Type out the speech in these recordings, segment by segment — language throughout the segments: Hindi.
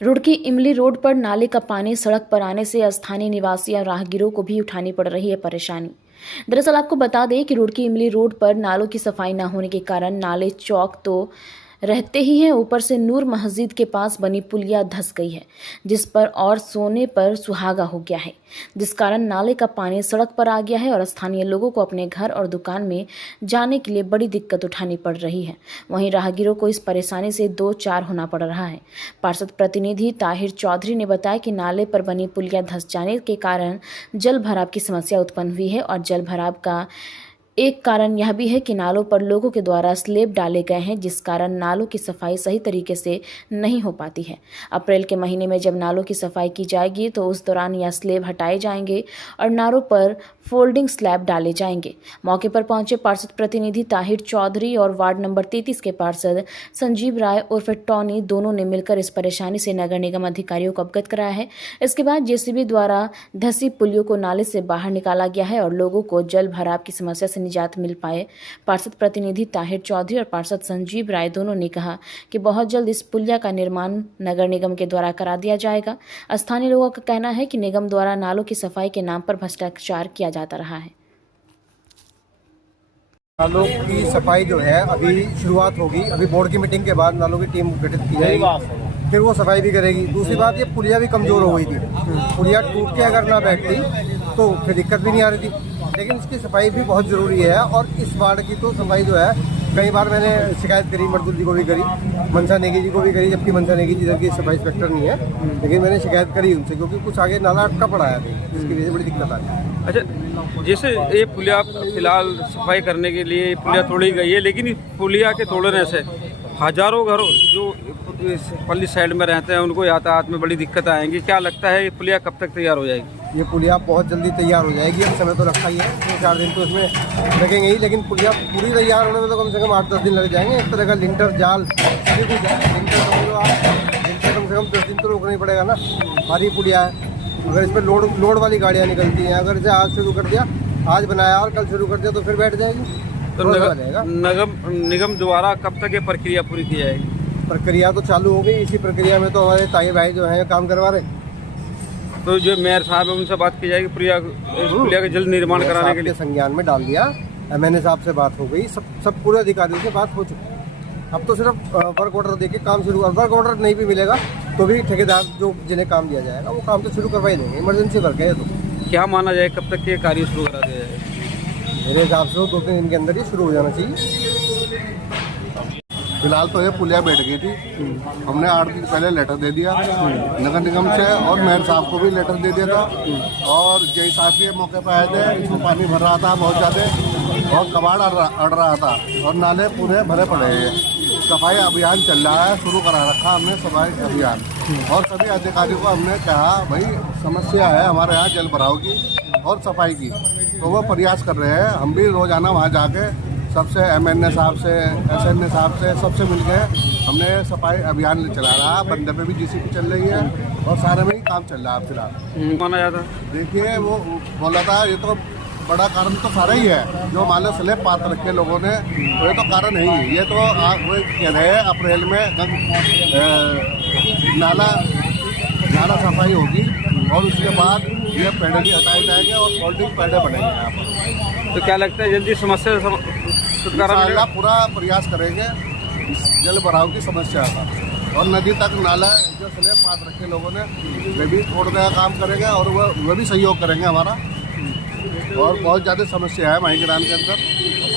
रुड़की इमली रोड पर नाले का पानी सड़क पर आने से स्थानीय निवासी और राहगीरों को भी उठानी पड़ रही है परेशानी। दरअसल आपको बता दें कि रुड़की इमली रोड पर नालों की सफाई न होने के कारण नाले चौक तो रहते ही हैं, ऊपर से नूर मस्जिद के पास बनी पुलिया धंस गई है, जिस पर और सोने पर सुहागा हो गया है, जिस कारण नाले का पानी सड़क पर आ गया है और स्थानीय लोगों को अपने घर और दुकान में जाने के लिए बड़ी दिक्कत उठानी पड़ रही है। वहीं राहगीरों को इस परेशानी से दो चार होना पड़ रहा है। पार्षद प्रतिनिधि ताहिर चौधरी ने बताया कि नाले पर बनी पुलिया धंस जाने के कारण जल भराव की समस्या उत्पन्न हुई है और जल भराव का एक कारण यह भी है कि नालों पर लोगों के द्वारा स्लैब डाले गए हैं, जिस कारण नालों की सफाई सही तरीके से नहीं हो पाती है। अप्रैल के महीने में जब नालों की सफाई की जाएगी तो उस दौरान यह स्लैब हटाए जाएंगे और नालों पर फोल्डिंग स्लैब डाले जाएंगे। मौके पर पहुंचे पार्षद प्रतिनिधि ताहिर चौधरी और वार्ड नंबर 33 के पार्षद संजीव राय उर्फ टॉनी दोनों ने मिलकर इस परेशानी से नगर निगम अधिकारियों को अवगत कराया है। इसके बाद जेसीबी द्वारा धंसी पुलियों को नाले से बाहर निकाला गया है और लोगों को जल भराव की समस्या से निजात मिल पाए। पार्षद प्रतिनिधि ताहिर चौधरी और पार्षद संजीव राय दोनों ने कहा कि बहुत जल्द इस पुलिया का निर्माण नगर निगम के द्वारा करा दिया जाएगा। स्थानीय लोगों का कहना है कि निगम द्वारा नालों की सफाई के नाम पर भ्रष्टाचार किया जाता रहा है। नालों की सफाई जो है अभी शुरुआत होगी। अभी बोर्ड की मीटिंग के बाद नालों की टीम गठित की जाएगी, फिर वो सफाई भी करेगी। दूसरी बात, ये पुलिया भी कमजोर हो गई थी। पुलिया टूट के अगर ना बैठती तो फिर दिक्कत भी नहीं आ रही थी, लेकिन इसकी सफाई भी बहुत ज़रूरी है। और इस वार्ड की तो सफाई जो है कई बार मैंने शिकायत करी, मर्दुल जी को भी करी, मनसा नेगी जी को भी करी, जबकि मनसा नेगी जी इधर की सफाई इंस्पेक्टर नहीं है, लेकिन मैंने शिकायत करी उनसे, क्योंकि कुछ आगे नाला अटका पड़ा है अभी, जिसकी वजह से बड़ी दिक्कत आ रही है। अच्छा, जैसे ये पुलिया फिलहाल सफाई करने के लिए पुलिया तोड़ी गई है, लेकिन पुलिया के तोड़ने से हजारों घरों जो इस पल्ली साइड में रहते हैं उनको यातायात में बड़ी दिक्कत आएंगी। क्या लगता है ये पुलिया कब तक तैयार हो जाएगी? ये पुलिया बहुत जल्दी तैयार हो जाएगी। अब समय तो रखा ही है, 2-4 दिन तो इसमें लगेंगे ही, लेकिन पुलिया पूरी तैयार होने में तो कम से कम 8-10 दिन लग जाएंगे। एक तरह का लिंटर जाल सभी कुछ है। लिंटर समझो आप, लिंटर कम से कम 10 दिन तो रोकना ही पड़ेगा ना। भारी पुलिया है, अगर इस पर लोड वाली गाड़ियाँ निकलती हैं, अगर इसे आज शुरू कर दिया, आज बनाया और कल शुरू कर दिया तो फिर बैठ जाएगी। तो निगम द्वारा कब तक ये प्रक्रिया पूरी की जाएगी? प्रक्रिया तो चालू हो गई। इसी प्रक्रिया में तो हमारे ताई भाई जो हैं काम करवा रहे। तो जो मेयर साहब है उनसे बात की जाएगी पुलिया का जल्द निर्माण कराने के लिए? संज्ञान में डाल दिया, MNA साहब से बात हो गई, सब पूरे अधिकारियों से बात हो चुकी है। अब तो सिर्फ वर्क ऑर्डर देके काम शुरू। वर्क ऑर्डर नहीं भी मिलेगा तो भी ठेकेदार जो जिन्हें काम दिया जाएगा वो काम तो शुरू करवा ही देंगे। इमरजेंसी वर्क है। तो क्या माना जाए कब तक ये कार्य शुरू करा दिया जाए? मेरे हिसाब से 2-3 दिन के अंदर ही शुरू हो जाना चाहिए। फिलहाल तो ये पुलिया बैठ गई थी। हमने 8 दिन पहले लेटर दे दिया नगर निगम से, और मेयर साहब को भी लेटर दे दिया था। और जय साहब के मौके पर आए थे, इसमें पानी भर रहा था बहुत ज़्यादा और कबाड़ अड़ रहा था और नाले पूरे भरे पड़े हैं। सफाई अभियान चल रहा है, शुरू करा रखा हमने सफाई अभियान। और सभी अधिकारियों को हमने कहा भाई समस्या है हमारे यहाँ जल भराव की और सफाई की, तो वो प्रयास कर रहे हैं। हम भी रोज़ाना वहाँ जाके सबसे MNA साहब से, SNA साहब से, सबसे मिलके हमने सफाई अभियान चला रहा। बंदे पे भी GCP चल रही है और सारे में ही काम चल रहा है फिलहाल। माना जाता देखिए वो बोला था, ये तो बड़ा कारण तो सारा ही है जो मान लो स्लैब पात रखे लोगों ने, तो ये तो कारण है ही। ये तो वो कह रहे हैं अप्रैल में नाला सफाई होगी और उसके बाद ये पेड़ भी हटाए जाएंगे और फोल्डिंग पेड़े बनेंगे यहाँ पर। तो क्या लगता है जल्दी समस्या छुटकारा मिलेगा? पूरा प्रयास करेंगे जल भराव की समस्या का, और नदी तक नाला जो स्लैब पात रखे लोगों ने वे भी तोड़ने का काम करेंगे और वह भी सहयोग करेंगे हमारा। और बहुत ज़्यादा समस्या है माहीग्राम के अंदर,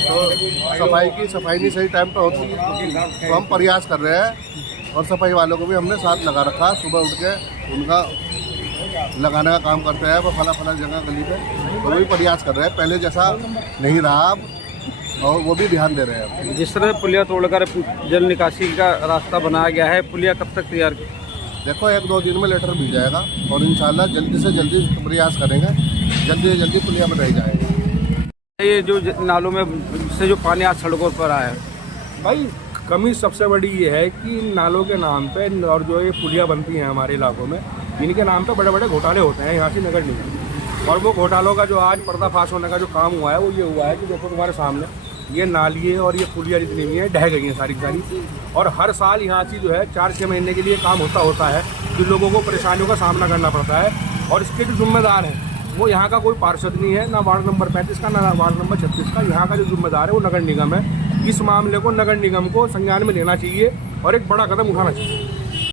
तो सफाई नहीं सही टाइम पर होती है, तो हम प्रयास कर रहे हैं। और सफाई वालों को भी हमने साथ लगा रखा, सुबह उठ के उनका लगाने का काम करते हैं। वो फला जगह गली पे तो वही प्रयास कर रहे हैं, पहले जैसा नहीं रहा अब, और वो भी ध्यान दे रहे हैं। जिस तरह पुलिया तोड़कर जल निकासी का रास्ता बनाया गया है, पुलिया कब तक तैयार? देखो 1-2 दिन में लेटर मिल जाएगा और इंशाल्लाह जल्दी से जल्दी प्रयास करेंगे, जल्दी से जल्दी पुलिया में रह जाएगा। ये जो नालों में से जो पानी आज सड़कों पर आया है, भाई कमी सबसे बड़ी ये है कि नालों के नाम पे और जो ये पुलिया बनती हैं हमारे इलाकों में, इनके नाम पे बड़े बड़े घोटाले होते हैं यहाँ से नगर निगम। और वो घोटालों का जो आज पर्दाफाश होने का जो काम हुआ है वो ये हुआ है कि देखो तुम्हारे सामने ये नालियाँ और ये पुलिया जितनी भी हैं ढह गई हैं सारी। और हर साल यहाँ से जो है 4-6 महीने के लिए काम होता है, जो लोगों को परेशानियों का सामना करना पड़ता है। और इसके जो जिम्मेदार हैं वो यहाँ का कोई पार्षद नहीं है, ना वार्ड नंबर 35 का, ना वार्ड नंबर 36 का। यहाँ का जो जिम्मेदार है वो नगर निगम है। इस मामले को नगर निगम को संज्ञान में लेना चाहिए और एक बड़ा कदम उठाना चाहिए।